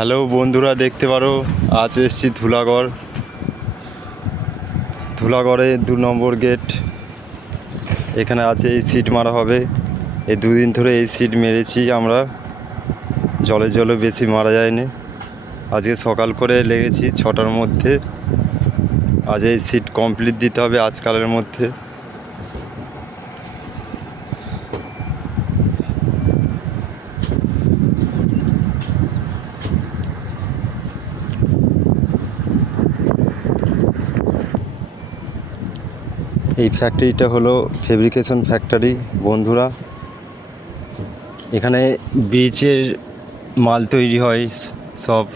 Hello বন্ধুরা, দেখতে পারো আজ এসেছি ধুলাগড়ে 2 নম্বর গেট। এখানে আছে এই সিট মারা হবে। এই দুদিন ধরে এই সিট মেরেছি আমরা, জলে বেশি মারা যায়নি। আজকে সকাল করে লেগেছি 6টার মধ্যে। আজ এই সিট কমপ্লিট দিতে হবে আজকালের মধ্যে। এই ফ্যাক্টরিটা হলো ফেব্রিকেশন ফ্যাক্টরি বন্ধুরা। এখানে ব্রিজের মাল তৈরি হয় সব।